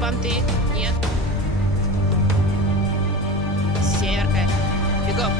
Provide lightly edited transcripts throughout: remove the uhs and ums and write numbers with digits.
понты. Нет. Северка. Бегом.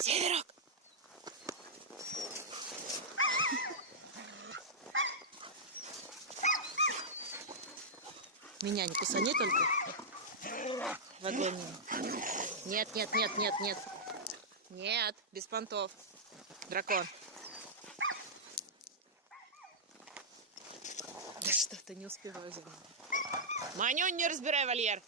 Северок. Меня не кусани только. В агонии. Нет, нет, нет, нет, нет. Нет, без понтов. Дракон. Да что-то не успеваю. Манюнь, не разбирай вольер.